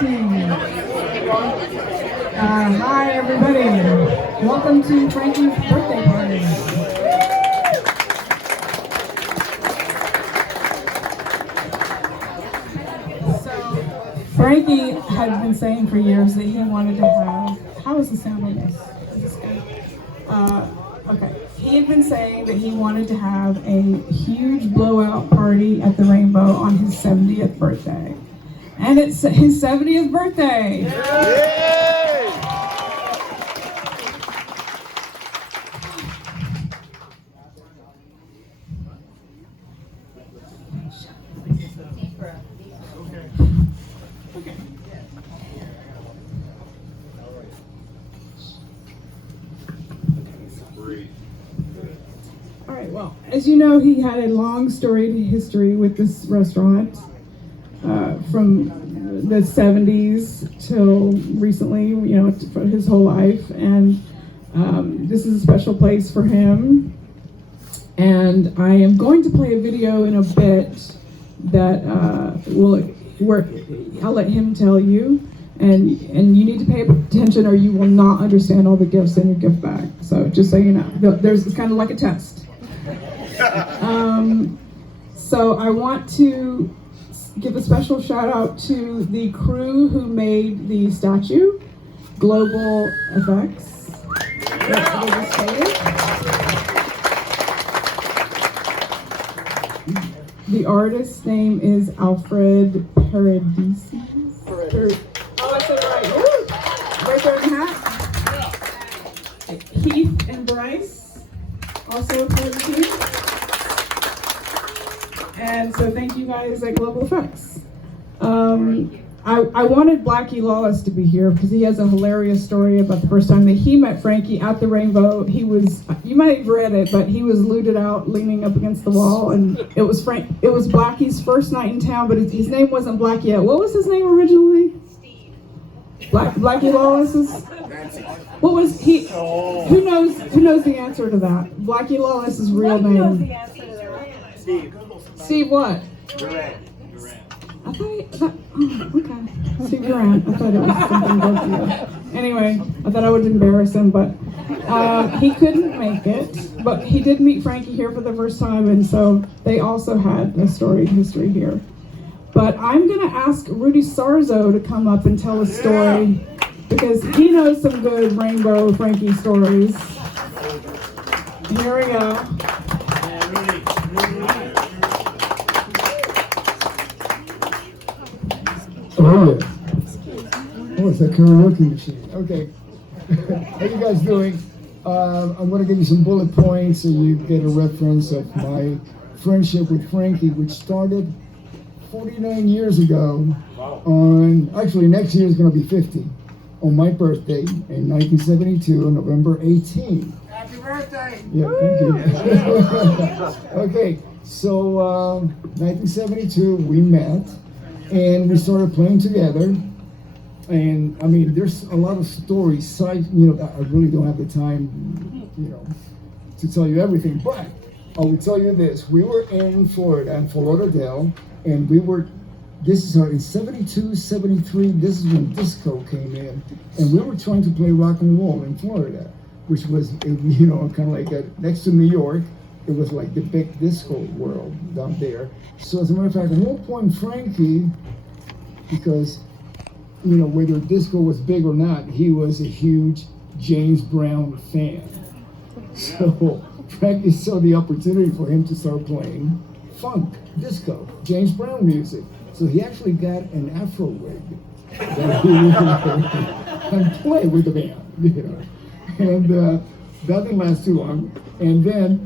Hi, everybody. Welcome to Frankie's birthday party. So, Frankie had been saying for years that he wanted to have. How is the sound on this? Is this good? Okay. He had been saying that he wanted to have a huge blowout party at the Rainbow on his 70th birthday. And it's his 70th birthday. Yay! All right, well, as you know, he had a long storied history with this restaurant. From the 70s till recently, for his whole life, and this is a special place for him. And I am going to play a video in a bit that I'll let him tell you, and you need to pay attention or you will not understand all the gifts in your gift bag. So just so you know, it's kind of like a test. So I want to give a special shout out to the crew who made the statue, Global Effects. The artist's name is Alfred Paradisi. Oh, I said it right. Woo! Right there in the hat. Heath and Bryce, also a part of the team. And so thank you guys at Global Effects. I wanted Blackie Lawless to be here because he has a hilarious story about the first time that he met Frankie at the Rainbow. He was, you might have read it, but he was looted out, leaning up against the wall, and it was Blackie's first night in town, but his name wasn't Blackie yet. What was his name originally? Steve. Blackie Lawless's? What was he? Who knows the answer to that? Blackie Lawless's real name. Steve. Steve what? Durant. I thought okay. Steve Durant. I thought it was something good for you. Anyway, I thought I would embarrass him, but he couldn't make it. But he did meet Frankie here for the first time, and so they also had a storied history here. But I'm gonna ask Rudy Sarzo to come up and tell a story because he knows some good Rainbow Frankie stories. Here we go. Oh, yeah. Oh, it's a karaoke machine. Okay. How you guys doing? I'm going to give you some bullet points so you get a reference of my friendship with Frankie, which started 49 years ago. Actually, next year is going to be 50, on my birthday in 1972, on November 18. Happy birthday! Yeah, thank you. Okay, so 1972, we met. And we started playing together, and I mean, there's a lot of stories. I really don't have the time, to tell you everything. But I will tell you this: we were in Florida, in Fort Lauderdale, and this is in 72, 73. This is when disco came in, and we were trying to play rock and roll in Florida, which was, kind of like next to New York. It was like the big disco world down there. So as a matter of fact, at one point, Frankie, because, whether disco was big or not, he was a huge James Brown fan. So Frankie saw the opportunity for him to start playing funk, disco, James Brown music. So he actually got an Afro wig that he and play with the band, And that didn't last too long. And then,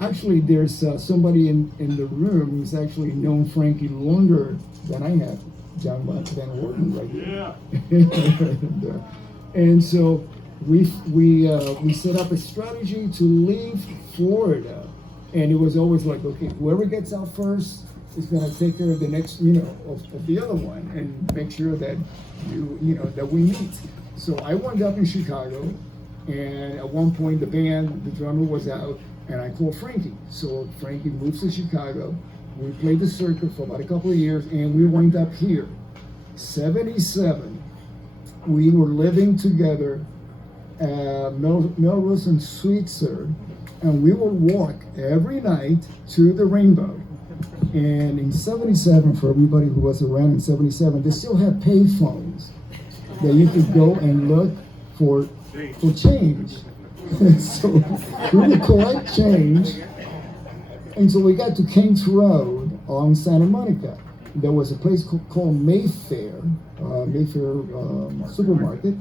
actually, there's somebody in the room who's actually known Frankie longer than I have, John Van Worden, right here. Yeah. and so we set up a strategy to leave Florida, and it was always like, okay, whoever gets out first is going to take care of the next, of the other one, and make sure that that we meet. So I wound up in Chicago, and at one point the drummer was out. And I called Frankie. So Frankie moves to Chicago. We played the circuit for about a couple of years, and we wound up here. 77, we were living together at Melrose and Sweetser, and we would walk every night to the Rainbow. And in 77, for everybody who was around in 77, they still had pay phones that you could go and look for change. So we would collect change. And so we got to Kings Road on Santa Monica. There was a place called Mayfair supermarket,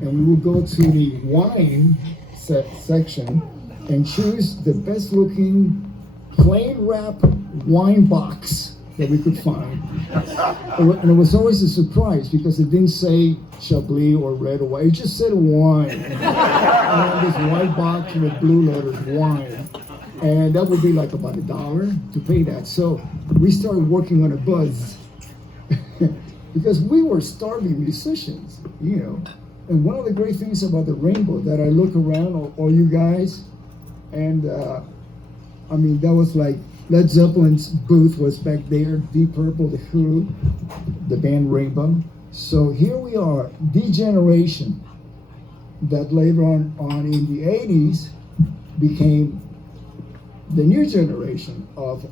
and we would go to the wine section and choose the best looking plain wrap wine box that we could find. And it was always a surprise because it didn't say Chablis or red or white, it just said wine. And this white box with blue letters, wine. And that would be like about $1 to pay that. So we started working on a buzz because we were starving musicians, you know. And one of the great things about the Rainbow that I look around, all you guys, and I mean, that was like Led Zeppelin's booth was back there, Deep Purple, The Who, the band Rainbow. So here we are, the generation that later on in the 80s became the new generation of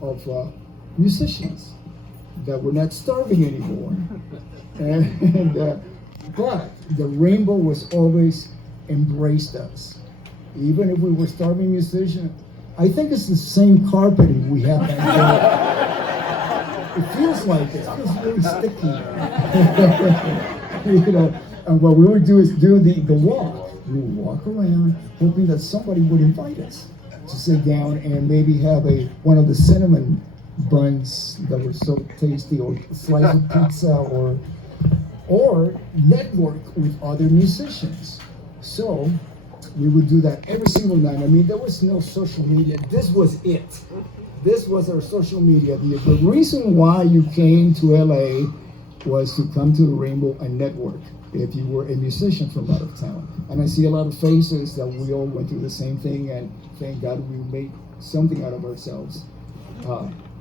musicians that were not starving anymore. But the Rainbow was always embraced us. Even if we were starving musicians, I think it's the same carpeting we have back there. It feels like it. It feels really sticky. You know, and what we would do is do the walk. We would walk around hoping that somebody would invite us to sit down and maybe have one of the cinnamon buns that were so tasty, or a slice of pizza, or network with other musicians. So we would do that every single night. I mean, there was no social media. This was it. This was our social media. The reason why you came to LA was to come to the Rainbow and network if you were a musician from out of town. And I see a lot of faces that we all went through the same thing, and thank God we made something out of ourselves.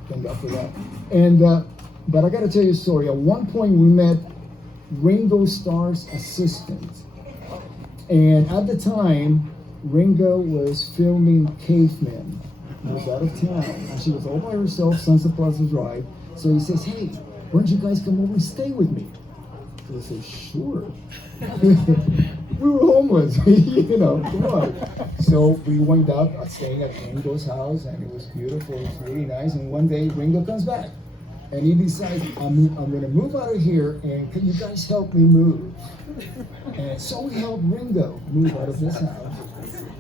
Thank God for that. And but I got to tell you a story. At one point we met Ringo Starr's assistant. And at the time, Ringo was filming Cavemen. He was out of town. And she was all by herself, Sunset Plaza Drive. So he says, hey, why don't you guys come over and stay with me? So I said, sure. We were homeless, you know, come on. So we went out staying at Ringo's house, and it was beautiful, it was really nice. And one day, Ringo comes back. And he decides, I'm going to move out of here, and can you guys help me move? And so we helped Ringo move out of this house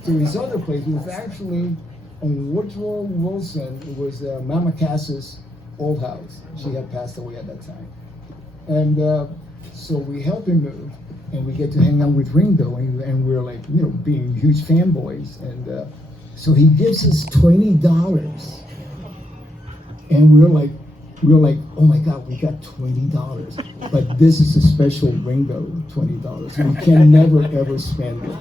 to his other place. It was actually on Woodrow Wilson. It was Mama Cass's old house. She had passed away at that time. And so we helped him move, and we get to hang out with Ringo, and we're like, you know, being huge fanboys. And so he gives us $20. And we're like, oh my God, we got $20. But this is a special Ringo $20. We can never ever spend it.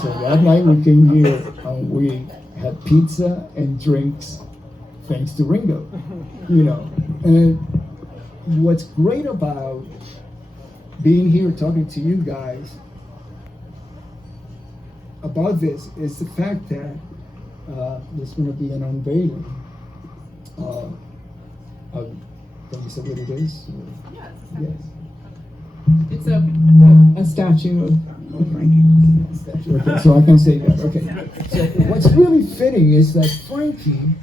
So that night we came here and we had pizza and drinks thanks to Ringo, you know. And what's great about being here talking to you guys about this is the fact that there's going to be an unveiling. Can you say what it is? Yes. It's a statue of Frankie. Okay, so I can say that. Okay. So what's really fitting is that Frankie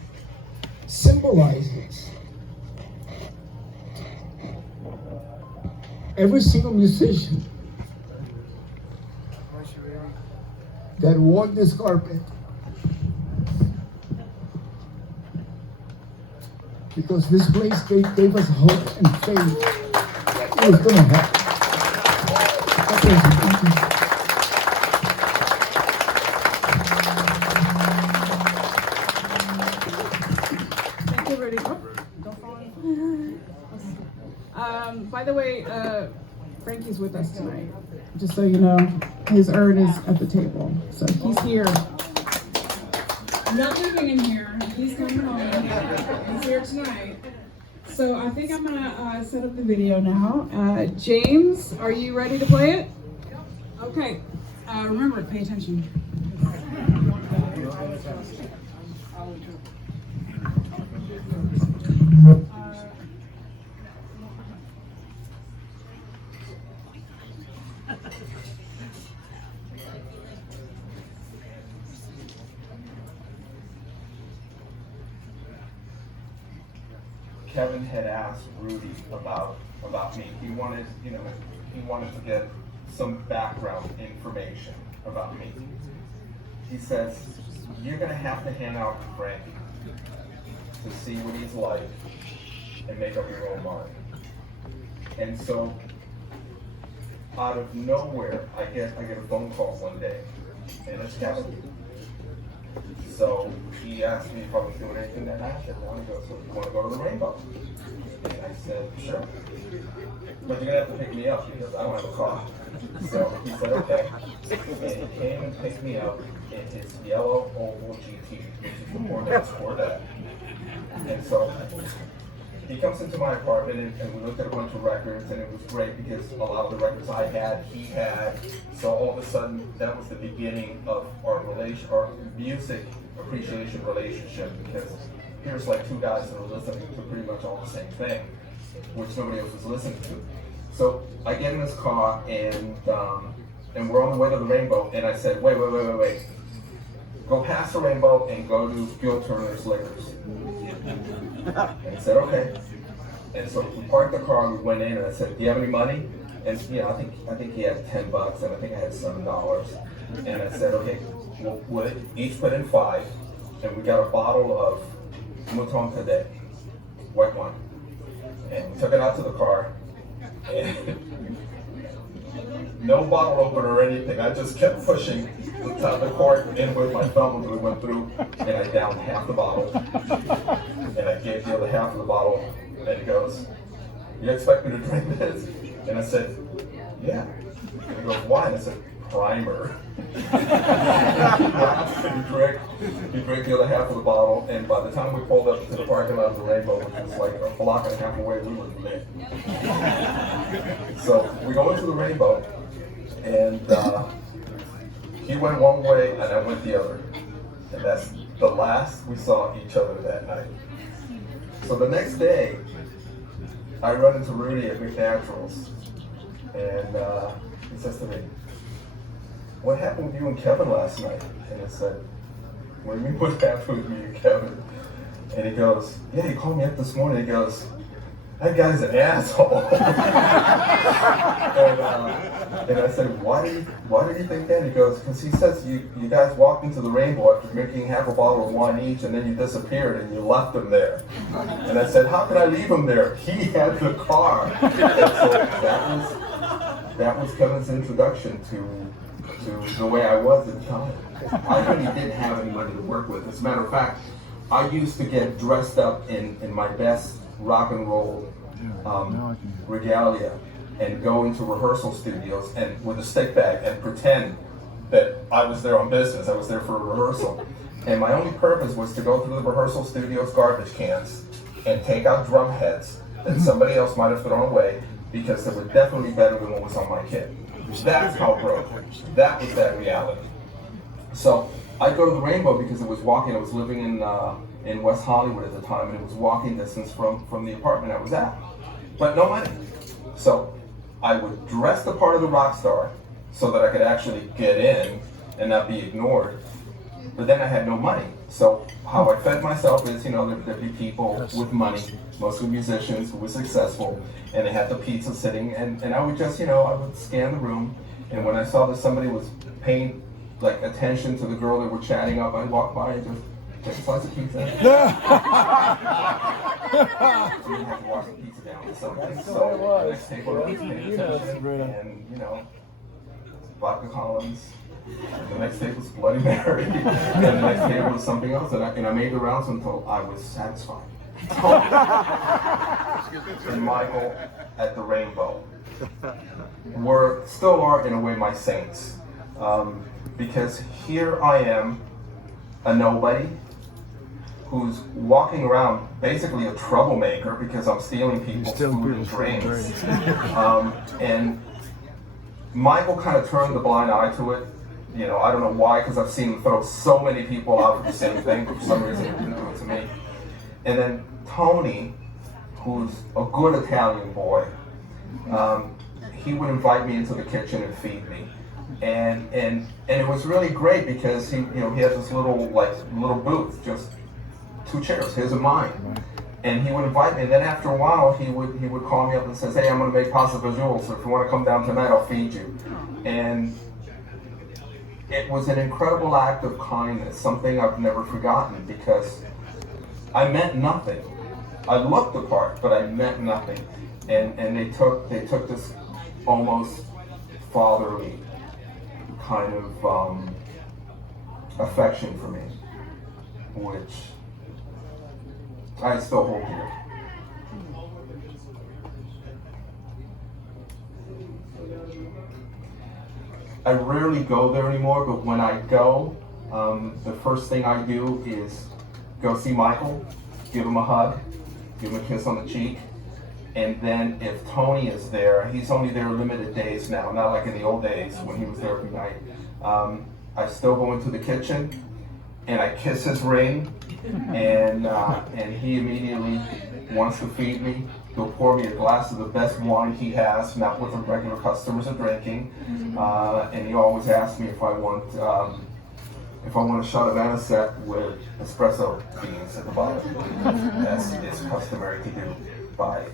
symbolizes every single musician that walked this carpet. Because this place gave us hope and faith. It was going to happen. Thank you, Rudy. By the way, Frankie's with us tonight. Just so you know, his urn is at the table. So he's here. I'm not leaving him here. He's coming home. He's here tonight. So I think I'm gonna set up the video now. James, are you ready to play it? Okay. Remember, pay attention. Kevin had asked Rudy about me. He wanted to get some background information about me. He says, you're gonna have to hang out with Frankie to see what he's like and make up your own mind. And so, out of nowhere, I get a phone call one day, and it's Kevin. So he asked me if I was doing anything that night. I said, no. He goes, so you want to go to the Rainbow? And I said, sure. But you're gonna have to pick me up because I don't have a car. So he said, okay. And he came and picked me up in his yellow oval GT, which is the Corvette. And so he comes into my apartment and we looked at a bunch of records, and it was great because a lot of the records I had, he had. So all of a sudden, that was the beginning of our music appreciation relationship, because here's like two guys that are listening to pretty much all the same thing, which nobody else was listening to. So I get in this car and we're on the way to the Rainbow, and I said, wait. Go past the Rainbow and go to Gil Turner's Liquors. And he said, okay. And so we parked the car and we went in, and I said, do you have any money? And I think he had $10 and I think I had $7. And I said, okay, we'll each put in $5, and we got a bottle of Mouton Cadet, white wine. And we took it out to the car, and no bottle opener or anything. I just kept pushing the top of the cork in with my thumb until we went through, and I downed half the bottle. And I gave the other half of the bottle, and he goes, you expect me to drink this? And I said, yeah. And he goes, why? And I said, primer. He drank the other half of the bottle, and by the time we pulled up to the parking lot of the Rainbow, which was like a block and a half away, we were lit. So we go into the Rainbow, and he went one way and I went the other. And that's the last we saw each other that night. So the next day, I run into Rudy at McNatural's, and he says to me, what happened with you and Kevin last night? And I said, what do you mean what happened with me and Kevin? And he goes, yeah, he called me up this morning. He goes, that guy's an asshole. And I said, why did you think that? He goes, because he says you guys walked into the Rainbow after drinking half a bottle of wine each, and then you disappeared and you left him there. And I said, how can I leave him there? He had the car. And so that was Kevin's introduction to the way I was at the time. I really didn't have anybody to work with. As a matter of fact, I used to get dressed up in my best rock and roll regalia and go into rehearsal studios and with a stick bag and pretend that I was there on business. I was there for a rehearsal. And my only purpose was to go through the rehearsal studio's garbage cans and take out drum heads that somebody else might have thrown away because they were definitely better than what was on my kit. That's how broke. That was that reality. So I go to the Rainbow because it was walking. I was living in West Hollywood at the time, and it was walking distance from the apartment I was at, but no money. So I would dress the part of the rock star so that I could actually get in and not be ignored. But then I had no money. So how I fed myself is, there'd be people with money, mostly musicians who were successful, and they had the pizza sitting, and I would just, I would scan the room, and when I saw that somebody was paying attention to the girl that were chatting up, I'd walk by and just take a slice of pizza. So you have to wash the pizza down with something. So the next table I was paying attention, and vodka Collins. The next table was Bloody Mary, and the next table was something else, and I made the rounds until I was satisfied. And Michael at the Rainbow still are in a way my saints, because here I am, a nobody, who's walking around basically a troublemaker because I'm stealing people's food and drinks. And Michael kind of turned the blind eye to it. You know, I don't know why, because I've seen him throw so many people out for the same thing, but for some reason he didn't do it to me. And then Tony, who's a good Italian boy, he would invite me into the kitchen and feed me. And it was really great because he has this little booth, just 2 chairs, his and mine. And he would invite me, and then after a while he would call me up and says, "Hey, I'm gonna make pasta fagioli, so if you want to come down tonight, I'll feed you." And it was an incredible act of kindness, something I've never forgotten, because I meant nothing. I looked the part, but I meant nothing. And they took this almost fatherly kind of affection for me, which I still hold dear. I rarely go there anymore, but when I go, the first thing I do is go see Michael, give him a hug, give him a kiss on the cheek, and then if Tony is there, he's only there limited days now, not like in the old days when he was there every night. I still go into the kitchen and I kiss his ring, and he immediately wants to feed me. He'll pour me a glass of the best wine he has, not what the regular customers are drinking, and he always asks me if I want a shot of anisette with espresso beans at the bottom. That's it's customary to do by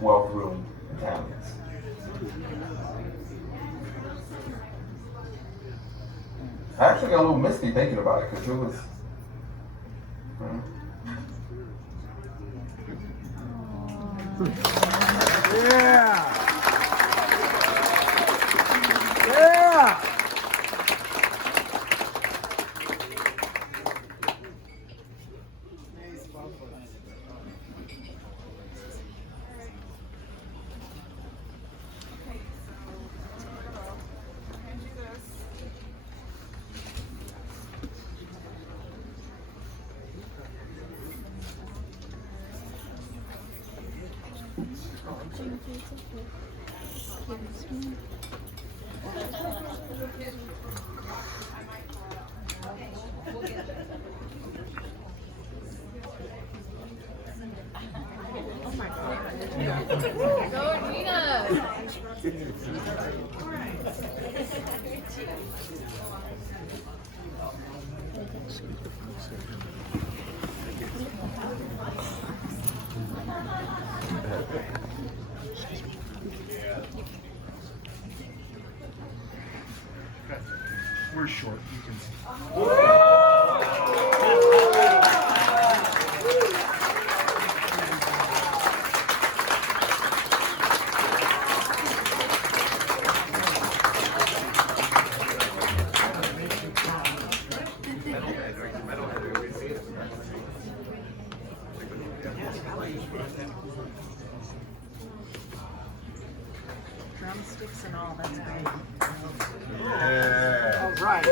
well-groomed Italians. I actually got a little misty thinking about it because it was. Yeah! Yeah! We're short. You can... Drumsticks and all, that's great. Yeah. All right.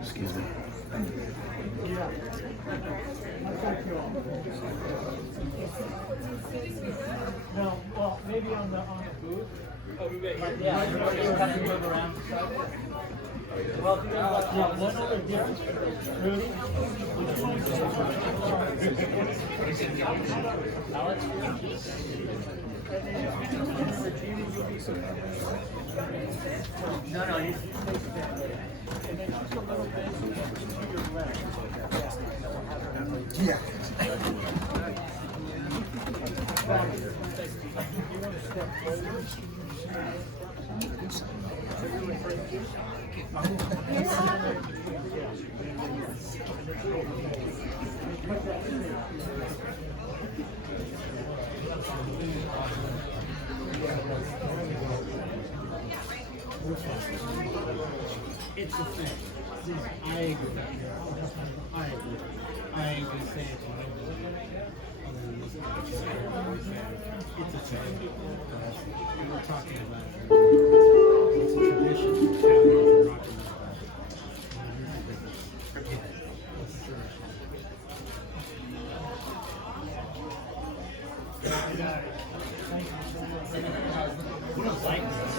Excuse me. No, well, maybe on the booth. But yeah, you have to move around. Well, if you got one other difference, Rudy. Alex? No, you take that. And then just a little bit to your left. Yeah. You want to step forward. It's a thing. I agree. I ain't gonna say it. It's a thing. We're talking about it's a tradition. It's a rock You don't like this.